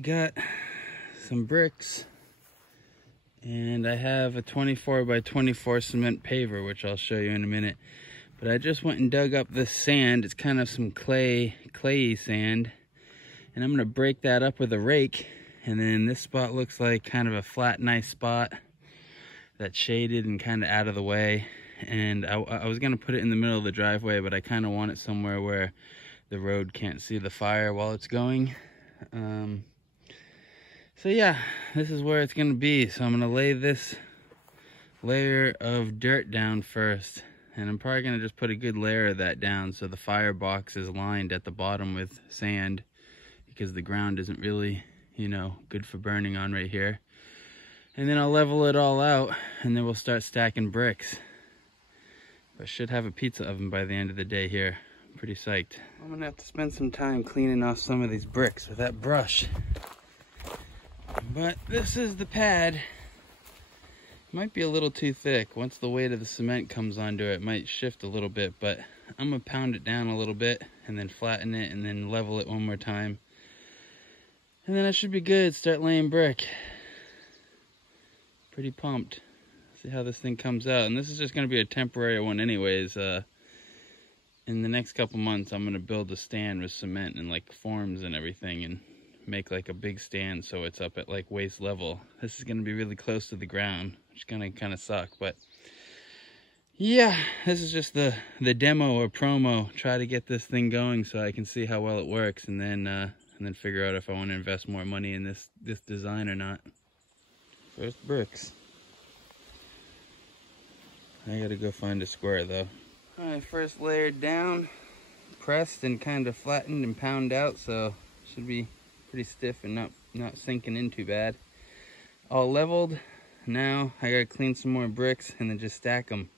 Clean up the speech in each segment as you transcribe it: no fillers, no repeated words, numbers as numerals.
got some bricks, and I have a 24 by 24 cement paver, which I'll show you in a minute. But I just went and dug up this sand. It's kind of some clayey sand, and I'm gonna break that up with a rake. And then this spot looks like kind of a flat, nice spot that's shaded and kind of out of the way. And I was gonna put it in the middle of the driveway, but I kind of want it somewhere where the road can't see the fire while it's going. So yeah, this is where it's gonna be. So I'm gonna lay this layer of dirt down first, and I'm probably gonna just put a good layer of that down so the firebox is lined at the bottom with sand, because the ground isn't really, you know, good for burning on right here. And then I'll level it all out, and then we'll start stacking bricks. I should have a pizza oven by the end of the day here. I'm pretty psyched. I'm gonna have to spend some time cleaning off some of these bricks with that brush. But this is the pad. It might be a little too thick. Once the weight of the cement comes onto it, it might shift a little bit, but I'm gonna pound it down a little bit and then flatten it and then level it one more time. And then I should be good, start laying brick. Pretty pumped. See how this thing comes out. And this is just gonna be a temporary one anyways. In the next couple months, I'm gonna build a stand with cement and like forms and everything, and make like a big stand so it's up at like waist level. This is gonna be really close to the ground, which is gonna kind of suck, but yeah, this is just the demo or promo. Try to get this thing going so I can see how well it works, and then figure out if I want to invest more money in this design or not. First bricks. I gotta go find a square though. Alright, first layered down, pressed and kind of flattened and pounded out, so should be pretty stiff and not sinking in too bad. All leveled. Now I gotta clean some more bricks and then just stack them.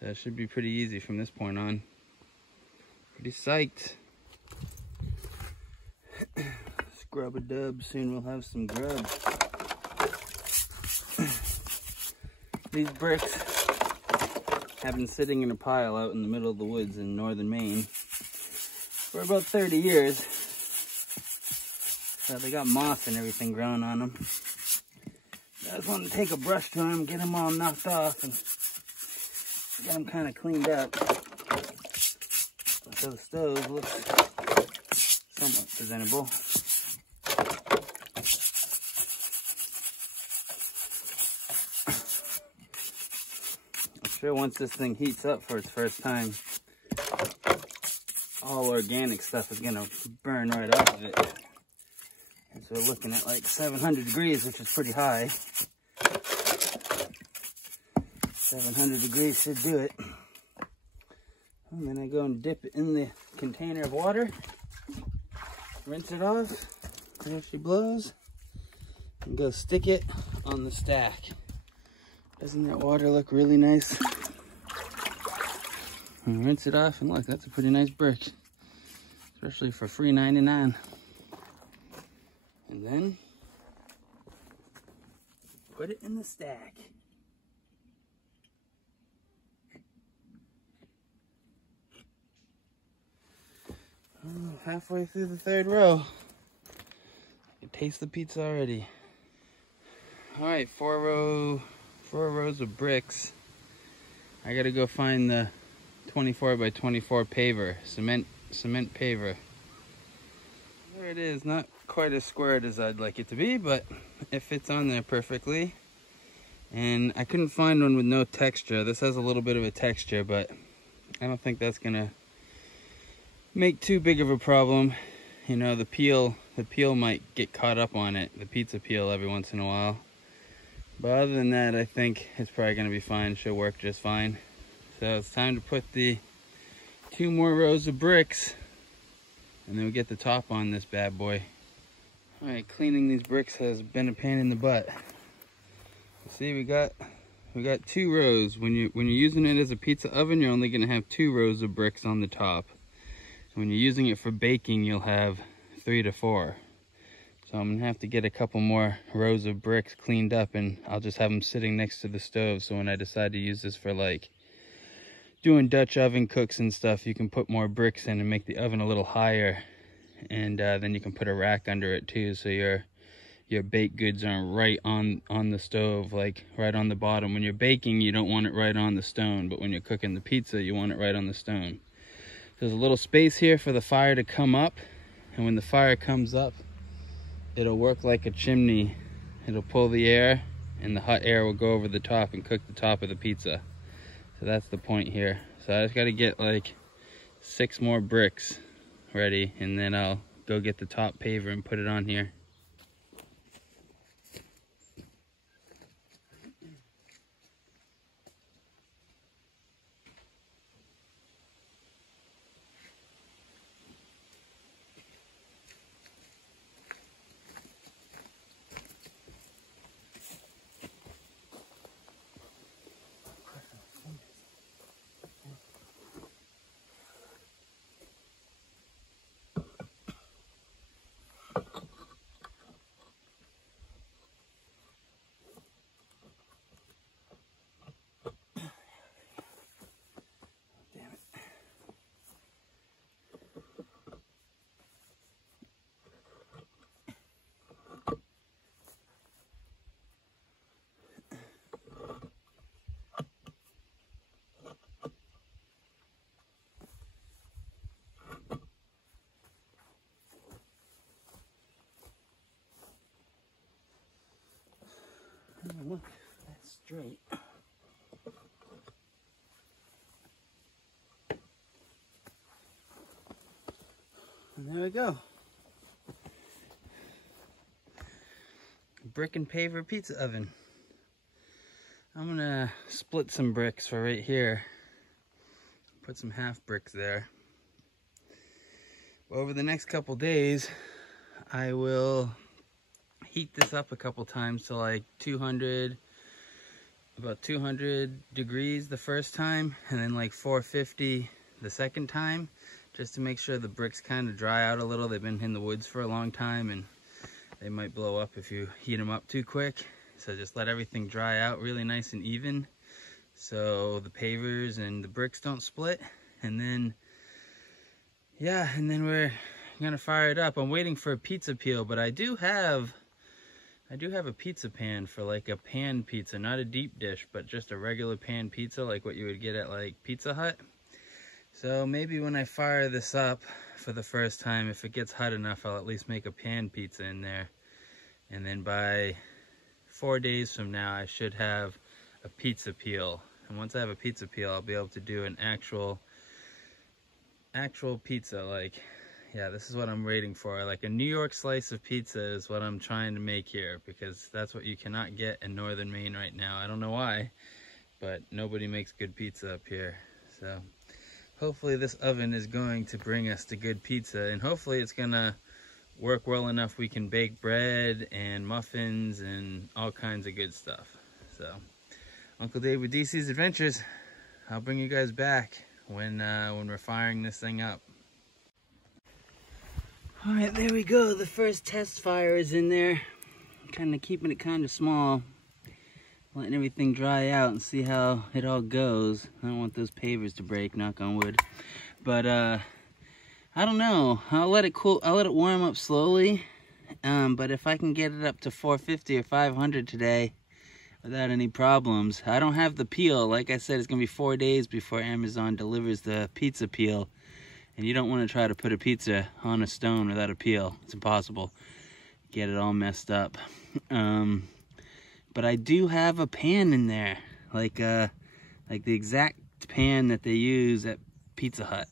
So it should be pretty easy from this point on. Pretty psyched. Scrub a dub, soon we'll have some grub. These bricks have been sitting in a pile out in the middle of the woods in northern Maine for about 30 years. So they got moss and everything growing on them. I just wanted to take a brush to them, get them all knocked off, and get them kind of cleaned up. So the stove looks somewhat presentable. I'm sure once this thing heats up for its first time, all organic stuff is gonna burn right off of it. And so we're looking at like 700 degrees, which is pretty high. 700 degrees should do it. And then I go and dip it in the container of water, rinse it off, there she blows, and go stick it on the stack. Doesn't that water look really nice? And rinse it off, and look, that's a pretty nice brick, especially for $3.99. And then put it in the stack. Oh, halfway through the third row. I can taste the pizza already. All right, four rows of bricks. I gotta go find the 24 by 24 paver, cement paver. There it is, not quite as squared as I'd like it to be, but it fits on there perfectly. And I couldn't find one with no texture. This has a little bit of a texture, but I don't think that's gonna make too big of a problem. You know, the peel might get caught up on it, the pizza peel, every once in a while. But other than that, I think it's probably gonna be fine. Should work just fine. So it's time to put the 2 more rows of bricks, and then we get the top on this bad boy. All right, cleaning these bricks has been a pain in the butt. See, we got 2 rows. When you're using it as a pizza oven, you're only gonna have 2 rows of bricks on the top. When you're using it for baking, you'll have 3 to 4. So I'm gonna have to get a couple more rows of bricks cleaned up, and I'll just have them sitting next to the stove. So when I decide to use this for like doing Dutch oven cooks and stuff, you can put more bricks in and make the oven a little higher, and then you can put a rack under it too, so your baked goods aren't right on the stove, like right on the bottom. When you're baking, you don't want it right on the stone, but when you're cooking the pizza, you want it right on the stone. There's a little space here for the fire to come up, and when the fire comes up, it'll work like a chimney. It'll pull the air, and the hot air will go over the top and cook the top of the pizza. So that's the point here. So I just got to get like 6 more bricks ready, and then I'll go get the top paver and put it on here. Look, that's straight. And there we go. Brick and paver pizza oven. I'm gonna split some bricks for right here. Put some half bricks there. Over the next couple days, I will heat this up a couple times to like about 200 degrees the first time, and then like 450 the second time, just to make sure the bricks kind of dry out a little. They've been in the woods for a long time, and they might blow up if you heat them up too quick. So just let everything dry out really nice and even, so the pavers and the bricks don't split. And then, yeah, and then we're gonna fire it up. I'm waiting for a pizza peel, but I do have a pizza pan for like a pan pizza, not a deep dish, but just a regular pan pizza like what you would get at like Pizza Hut. So maybe when I fire this up for the first time, if it gets hot enough, I'll at least make a pan pizza in there. And then by 4 days from now, I should have a pizza peel. And once I have a pizza peel, I'll be able to do an actual pizza. Like, yeah, this is what I'm waiting for. Like a New York slice of pizza is what I'm trying to make here, because that's what you cannot get in northern Maine right now. I don't know why, but nobody makes good pizza up here. So hopefully this oven is going to bring us to good pizza, and hopefully it's gonna work well enough we can bake bread and muffins and all kinds of good stuff. So Uncle Dave with DEECEE's Adventures, I'll bring you guys back when we're firing this thing up. All right, there we go. The first test fire is in there. Kind of keeping it kind of small, letting everything dry out and see how it all goes. I don't want those pavers to break, knock on wood. But I don't know. I'll let it cool. I'll let it warm up slowly. But if I can get it up to 450 or 500 today without any problems, I don't have the peel. Like I said, it's gonna be 4 days before Amazon delivers the pizza peel. And you don't want to try to put a pizza on a stone without a peel. It's impossible. Get it all messed up. But I do have a pan in there, like the exact pan that they use at Pizza Hut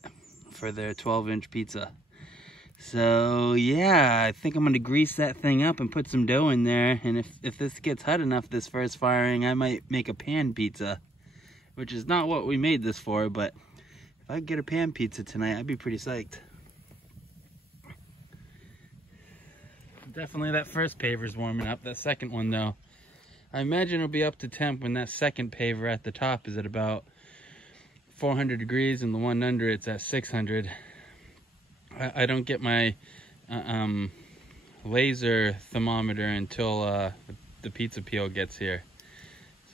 for their 12-inch pizza. So yeah, I think I'm gonna grease that thing up and put some dough in there. And if this gets hot enough, this first firing, I might make a pan pizza, which is not what we made this for, but if I could get a pan pizza tonight, I'd be pretty psyched. Definitely that first paver's warming up. That second one though, I imagine it'll be up to temp when that second paver at the top is at about 400 degrees and the one under it's at 600. I don't get my laser thermometer until the pizza peel gets here.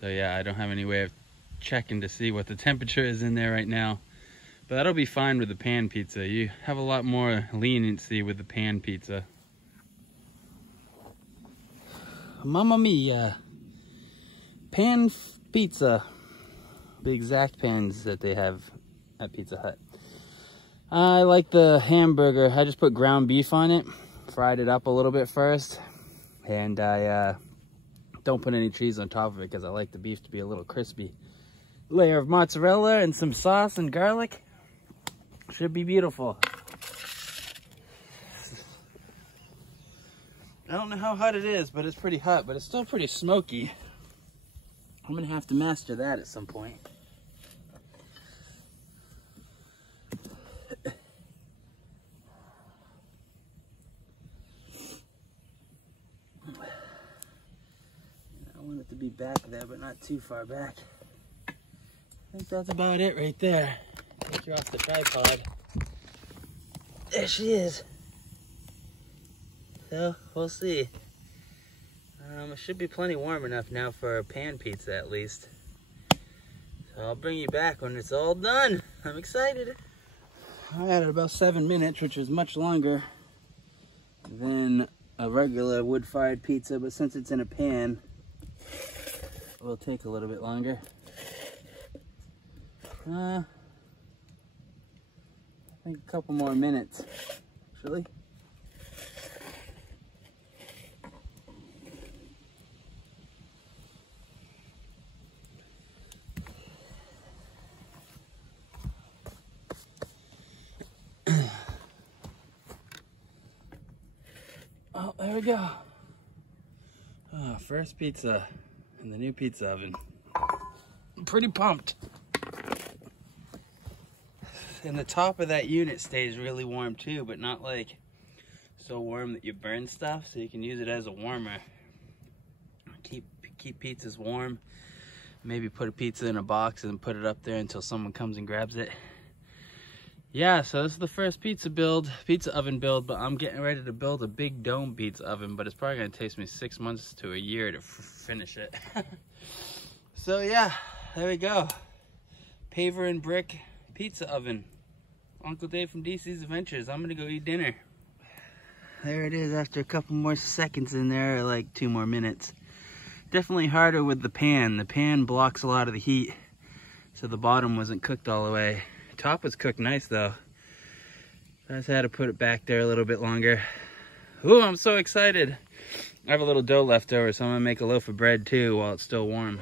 So yeah, I don't have any way of checking to see what the temperature is in there right now. But that'll be fine with the pan pizza. You have a lot more leniency with the pan pizza. Mamma mia. Pan pizza. The exact pans that they have at Pizza Hut. I like the hamburger. I just put ground beef on it. Fried it up a little bit first. And I don't put any cheese on top of it because I like the beef to be a little crispy. Layer of mozzarella and some sauce and garlic. Should be beautiful. I don't know how hot it is, but it's pretty hot, but it's still pretty smoky. I'm gonna have to master that at some point. I want it to be back there, but not too far back. I think that's about it right there. Take her off the tripod. There she is. So, we'll see. It should be plenty warm enough now for a pan pizza at least. So I'll bring you back when it's all done. I'm excited. I had it about 7 minutes, which is much longer than a regular wood-fired pizza, but since it's in a pan, it will take a little bit longer. I think a couple more minutes, actually. Oh, there we go. Oh, first pizza in the new pizza oven. I'm pretty pumped. And the top of that unit stays really warm too, but not like so warm that you burn stuff, so you can use it as a warmer. Keep pizzas warm. Maybe put a pizza in a box and put it up there until someone comes and grabs it. Yeah, so this is the first pizza oven build, but I'm getting ready to build a big dome pizza oven, but it's probably gonna take me 6 months to a year to finish it. So yeah, there we go. Paver and brick pizza oven. Uncle Dave from DEECEE's Adventures. I'm gonna go eat dinner. There it is after a couple more seconds in there, like 2 more minutes. Definitely harder with the pan. The pan blocks a lot of the heat, so the bottom wasn't cooked all the way. Top was cooked nice though. I just had to put it back there a little bit longer. Ooh, I'm so excited. I have a little dough left over, so I'm gonna make a loaf of bread too while it's still warm.